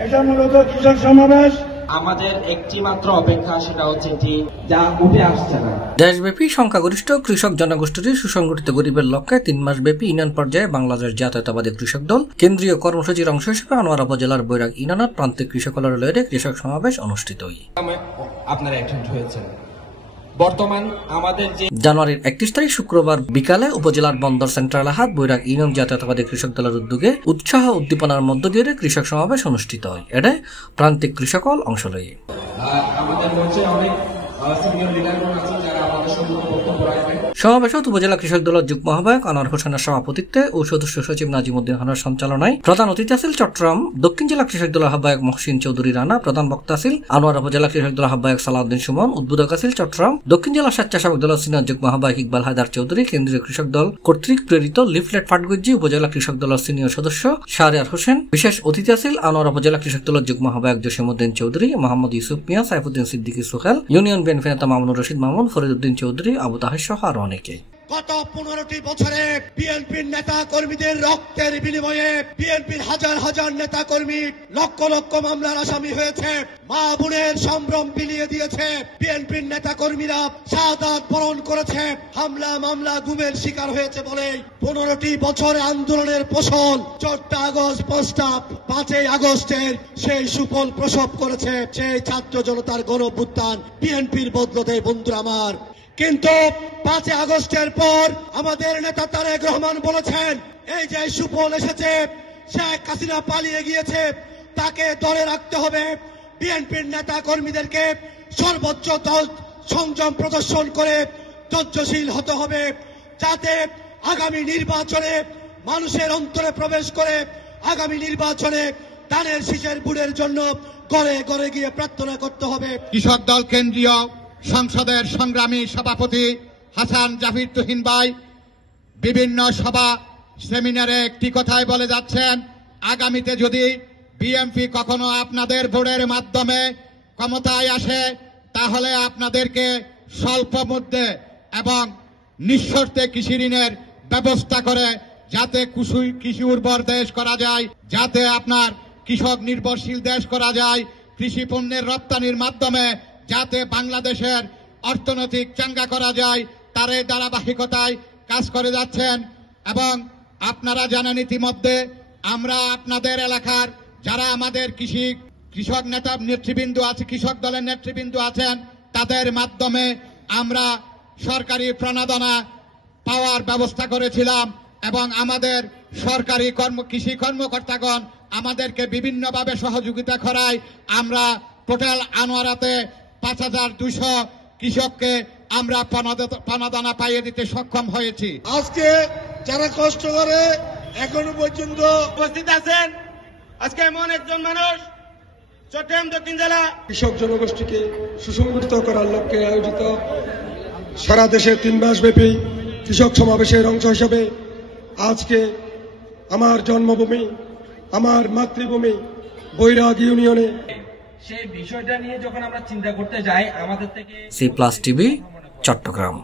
এটা মূলত কৃষক সমাবেশ। আমাদের একটি মাত্র অপেক্ষা, সেটা হচ্ছে যা উঠে আসছে না। দেশব্যাপী সংখ্যাগরিষ্ঠ কৃষক জনগোষ্ঠীর সুসংগঠিত গরিবের লক্ষ্যে 3 মাসব্যাপী ইউনিয়ন পর্যায়ে বাংলাদেশ জাতীয়তাবাদী কৃষক দল কেন্দ্রীয় কর্মসূচির অংশ হিসেবে আনোয়ারা উপজেলার বৈরাগ ইউনিয়নের প্রান্তিক কৃষক লড়ে কৃষক সমাবেশ অনুষ্ঠিত হয়। আপনারা অ্যাটেন্ড হয়েছেন। বর্তমান আমাদের যে জানুয়ারির 31 তারিখ শুক্রবার বিকালে উপজেলার বন্দর সেন্ট্রাল হাট বৈরাগ ইউনিয়ন জাতীয়তাবাদী কৃষক দলের উদ্যোগে উৎসাহ উদ্দীপনার মধ্য দিয়ে কৃষক সমাবেশ অনুষ্ঠিত হয়। এতে প্রান্তিক কৃষকল অংশ লয়। আমাদের মঞ্চে অনেক সিনিয়র লিডারগণ আছেন যারা আমাদের সম্পর্কে বক্তব্য রাখবেন। সমাবেশত উপজেলা কৃষক দলের যুগ্ম আহ্বায়ক আনোয়ার হোসেনের সভাপতিত্বে ও সদস্য সচিব নাজিমুদ্দিন খানের সঞ্চালনায় প্রধান অতিথি আছেন চট্টগ্রাম দক্ষিণ জেলা কৃষক দলের আহ্বায়ক মহসিন চৌধুরী রানা, প্রধান বক্তা আছেন আনোয়ারা উপজেলা কৃষক দলের আহ্বায়ক সালাউদ্দিন সুমন, উদ্বোধক আছেন চট্টগ্রাম দক্ষিণ জেলা স্বেচ্ছাসেবক দলের সিনিয়র যুগ্ম আহ্বায়ক ইকবাল হায়দার চৌধুরী, কেন্দ্রীয় কৃষক দল কর্তৃক প্রেরিত লিফলেট ফাটগুজ্জি উপজেলা কৃষক দলের সিনিয়র সদস্য শাহরিয়ার হোসেন। বিশেষ অতিথি আছেন আনোয়ারা উপজেলা কৃষক দলের যুগ্ম আহ্বায়ক জসিমউদ্দিন চৌধুরী, মোহাম্মদ ইউসুফ মিয়া, সাইফুদ্দিন সিদ্দিকী সোহেল, ইউনিয়ন বিএনপি নেতা মামুনুর রশিদ মামুন, ফরিদউদ্দিন চৌধুরী, আবু তাহের সহ আরো অনেকে। গত 15টি বছরে বিএনপির নেতা কর্মীদের রক্তের বিনিময়ে বিএনপির হাজার হাজার নেতা কর্মী লক্ষ লক্ষ মামলার আসামি হয়েছে, মা বোনের সম্ভ্রম বিলিয়ে দিয়েছে। বিএনপির নেতা কর্মীরা শাহাদাত বরণ করেছে, হামলা মামলা গুমের শিকার হয়েছে বলে 15টি বছর আন্দোলনের ফসল 4 আগস্ট 5ই আগস্টের সেই সুফল প্রসব করেছে সেই ছাত্র জনতার গণঅভ্যুত্থান বিএনপির বদলতে। বন্ধুরা আমার, কিন্তু 5 আগস্টের পর আমাদের নেতা তারেক রহমান বলেছেন এই যে সুফল এসেছে, শেখ হাসিনা পালিয়ে গিয়েছে, তাকে ধরে রাখতে হবে। বিএনপির নেতা কর্মীদেরকে সর্বোচ্চ সংযম প্রদর্শন করে ধৈর্যশীল হতে হবে, যাতে আগামী নির্বাচনে মানুষের অন্তরে প্রবেশ করে আগামী নির্বাচনে ধানের শীষের বুড়ের জন্য ঘরে ঘরে গিয়ে প্রার্থনা করতে হবে। কৃষক দল কেন্দ্রীয় সংসদের সংগ্রামী সভাপতি হাসান জাহিদ তুহিন ভাই বিভিন্ন সভা সেমিনারে একটি কথাই বলে যাচ্ছেন, আগামীতে যদি বিএনপি কখনো আপনাদের ভোটের মাধ্যমে ক্ষমতায় আসে তাহলে আপনাদেরকে স্বল্প মূল্যে এবং নিঃশর্তে কৃষি ঋণের ব্যবস্থা করে যাতে কৃষি উর্বর দেশ করা যায়, যাতে আপনার কৃষক নির্ভরশীল দেশ করা যায়, কৃষি পণ্যের রপ্তানির মাধ্যমে যাতে বাংলাদেশের অর্থনৈতিক চাঙ্গা করা যায়, তার এই ধারাবাহিকতায় কাজ করে যাচ্ছেন। এবং আপনারা জানেন ইতিমধ্যে আমরা আপনাদের এলাকার যারা আমাদের কৃষক নেতা নেতৃবৃন্দ আছে, কৃষক দলের নেতৃবৃন্দ আছেন, তাদের মাধ্যমে আমরা সরকারি প্রণোদনা পাওয়ার ব্যবস্থা করেছিলাম এবং আমাদের সরকারি কৃষি কর্মকর্তাগণ আমাদেরকে বিভিন্নভাবে সহযোগিতা করায় আমরা টোটাল আনোয়ারাতে 5200 কৃষককে আমরা প্রণোদনা পাইয়ে দিতে সক্ষম হয়েছি। আজকে যারা কষ্ট করে এখনো পর্যন্ত উপস্থিত আছেন, আজকে এমন একজন মানুষ চট্টগ্রাম দক্ষিণ জেলা কৃষক জনগোষ্ঠীকে সুসংগঠিত করার লক্ষ্যে আয়োজিত সারা দেশে 3 মাসব্যাপী কৃষক সমাবেশের অংশ হিসেবে আজকে আমার জন্মভূমি আমার মাতৃভূমি বৈরাগ ইউনিয়নে সেই বিষয়টা নিয়ে যখন আমরা চিন্তা করতে যাই আমাদের থেকে C+ TV চট্টগ্রাম।